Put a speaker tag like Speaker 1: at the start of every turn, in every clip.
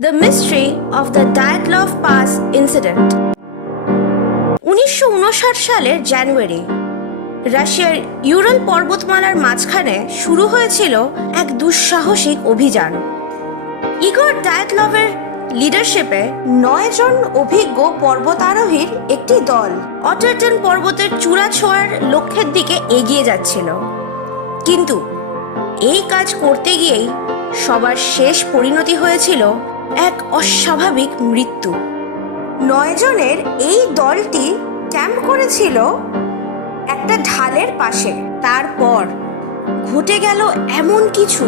Speaker 1: The Mystery of the Dyatlov Pass Incident. উনিশশো সালের জানুয়ারি, রাশিয়ার ইউরাল পর্বতমালার মাঝখানে শুরু হয়েছিল এক দুঃসাহসিক অভিযান। ইগর ডায়াতলভের লিডারশিপে নয় জন অভিজ্ঞ পর্বতারোহীর একটি দল অটারটন পর্বতের চূড়া ছোঁয়ার লক্ষ্যের দিকে এগিয়ে যাচ্ছিল। কিন্তু এই কাজ করতে গিয়েই সবার শেষ পরিণতি হয়েছিল এক অস্বাভাবিক মৃত্যু। নয়জনের এই দলটি ক্যাম্প করেছিল একটা ঢালের পাশে। তারপর ঘটে গেল এমন কিছু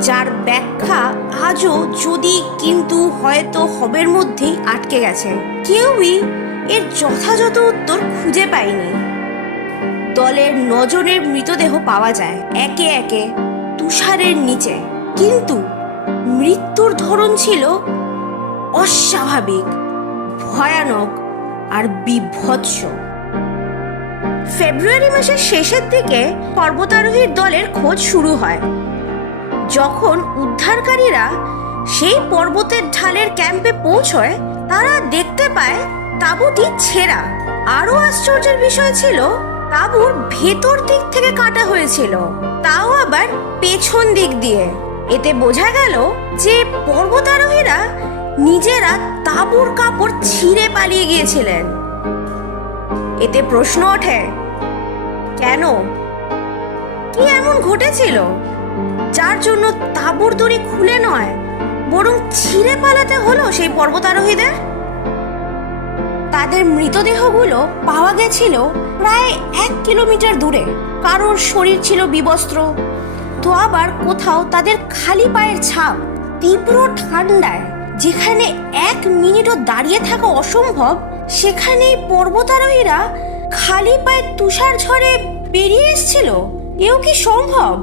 Speaker 1: যার ব্যাখ্যা আজও যদি কিন্তু হয়তো হবের মধ্যেই আটকে গেছে। কেউই এর যথাযথ উত্তর খুঁজে পায়নি। দলের নজনের মৃতদেহ পাওয়া যায় একে একে তুষারের নিচে। কিন্তু মৃত্যুর ধরন ছিল অস্বাভাবিক, ভয়ানক আর বিভৎস। ফেব্রুয়ারি মাসের শেষের দিকে পর্বতারোহীর দলের খোঁজ শুরু হয়। যখন উদ্ধারকারীরা সেই পর্বতের ঢালের ক্যাম্পে পৌঁছয়, তারা দেখতে পায় তাঁবুটি ছেঁড়া। আরও আশ্চর্যের বিষয় ছিল, তাঁবুর ভেতর দিক থেকে কাটা হয়েছিল। তাও আবার পেছন দিক দিয়ে। এতে বোঝা গেল যে পর্বতারোহীরা নিজেরা তাঁবুর কাপড় ছিঁড়ে পালিয়ে গিয়েছিলেন। এতে প্রশ্ন ওঠে, কেন? কি এমন ঘটেছিল? যার জন্য তাঁবুর দড়ি খুলে নয়, বরং ছিঁড়ে পালাতে হলো সেই পর্বতারোহীদের? তাদের মৃতদেহগুলো পাওয়া গেছিল প্রায় এক কিলোমিটার দূরে। কারোর শরীর ছিল বিবস্ত্র তো আবার কোথাও তাদের খালি পায়ের ছাপ। তীব্র ঠান্ডায় যেখানে এক মিনিটও দাঁড়িয়ে থাকা অসম্ভব সেখানে পর্বতারোহীরা খালি পায়ে তুষার ঝড়ে বেরিয়ে এসেছিল। এও কি সম্ভব?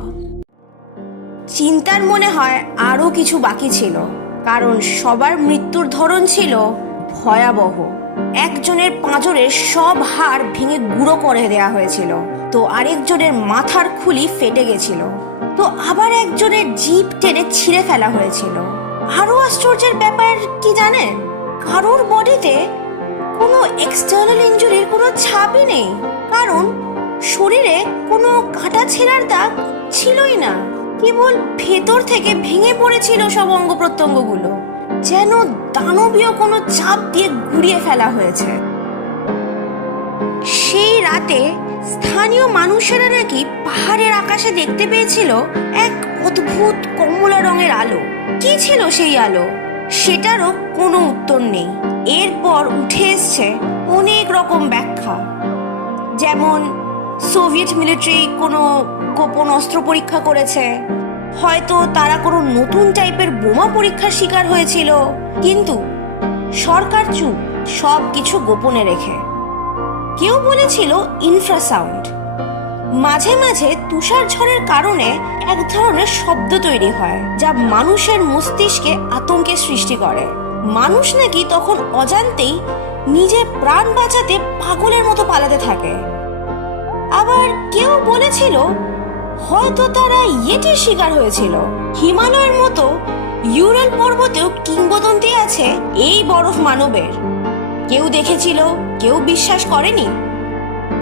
Speaker 1: চিন্তার মনে হয় আরও কিছু বাকি ছিল, কারণ সবার মৃত্যুর ধরন ছিল ভয়াবহ। একজনের পাঁজরের সব হাড় ভেঙে গুঁড়ো করে দেয়া হয়েছিল, তো আরেকজনের মাথার খুলি ফেটে গেছিল। তো আবার একজনের জিপ টেনে ছিঁড়ে ফেলা হয়েছিল। আরও আশ্চর্যের ব্যাপার কি জানেন? কারোর বডিতে কোনো এক্সটার্নাল ইঞ্জুরির কোনো ছাপই নেই। কারণ শরীরে কোনো কাটা ছেঁড়ার দাগ ছিলই না। কেবল ভেতর থেকে ভেঙে পড়েছিল সব অঙ্গ প্রত্যঙ্গগুলো। যেন দানবীয় কোনো চাপ দিয়ে গুড়িয়ে ফেলা হয়েছে। সেই রাতে স্থানীয় মানুষেরা নাকি পাহাড়ের আকাশে দেখতে পেয়েছিল এক অদ্ভুত কমলা রঙের আলো। কি ছিল সেই আলো? সেটারও কোনো উত্তর নেই। এরপর উঠে এসছে অনেক রকম ব্যাখ্যা। যেমন, সোভিয়েত মিলিটারি কোনো গোপন অস্ত্র পরীক্ষা করেছে। হয়তো তারা কোনো নতুন টাইপের বোমা পরীক্ষার শিকার হয়েছিল। কিন্তু সরকার চুপ সব কিছু গোপনে রেখে। কেউ বলেছিল ইনফ্রাসাউন্ড মাঝে মাঝে তুষার ঝড়ের কারণে এক ধরনের শব্দ তৈরি হয়, যা মানুষের মস্তিষ্কে আতঙ্কের সৃষ্টি করে। মানুষ নাকি তখন অজান্তেই নিজের প্রাণ বাঁচাতে পাগলের মতো পালাতে থাকে। আবার কেউ বলেছিল, হয়তো তারা ইয়েটির শিকার হয়েছিল। হিমালয়ের মতো ইউরাল পর্বতেও কিংবদন্তি আছে এই বরফ মানবের। কেউ দেখেছিল, কেউ বিশ্বাস করেনি।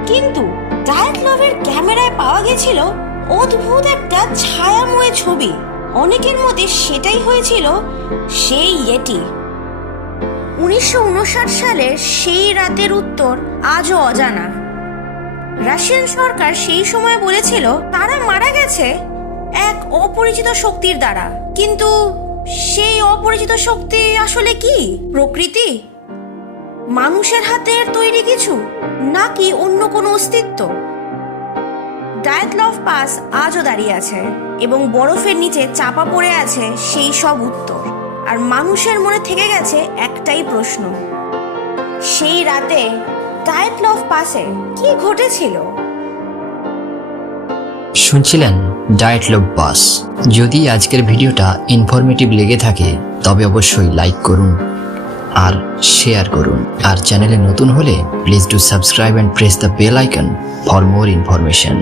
Speaker 1: কিন্তু ডায়াটলভের ক্যামেরায় পাওয়া গেছিল অদ্ভুত একটা ছায়াময় ছবি। অনেকের মতে সেটাই হয়েছিল সেই ইয়েটি। উনিশশো সালের সেই রাতের উত্তর আজও অজানা। রাশিয়ান সরকার সেই সময় বলেছিল, তারা মারা গেছে এক অপরিচিত শক্তির দ্বারা। কিন্তু সেই অপরিচিত শক্তি আসলে কি? প্রকৃতি? মানুষের হাতের তৈরি কিছু? নাকি অন্য কোনো অস্তিত্ব? ডায়াতলভ পাস আজও দাঁড়িয়ে আছে এবং বরফের নিচে চাপা পড়ে আছে সেই সব উত্তর। আর মানুষের মনে থেকে গেছে একটাই প্রশ্ন। সেই রাতে ডায়াতলভ পাসে কি ঘটেছিল?
Speaker 2: শুনছিলেন ডায়েট লোভ বাস যদি আজকের ভিডিওটা ইনফরমেটিভ লেগে থাকে, তবে অবশ্যই লাইক করুন। আর শেয়ার করুন। আর চ্যানেলে নতুন হলে please do subscribe and press the bell icon for more information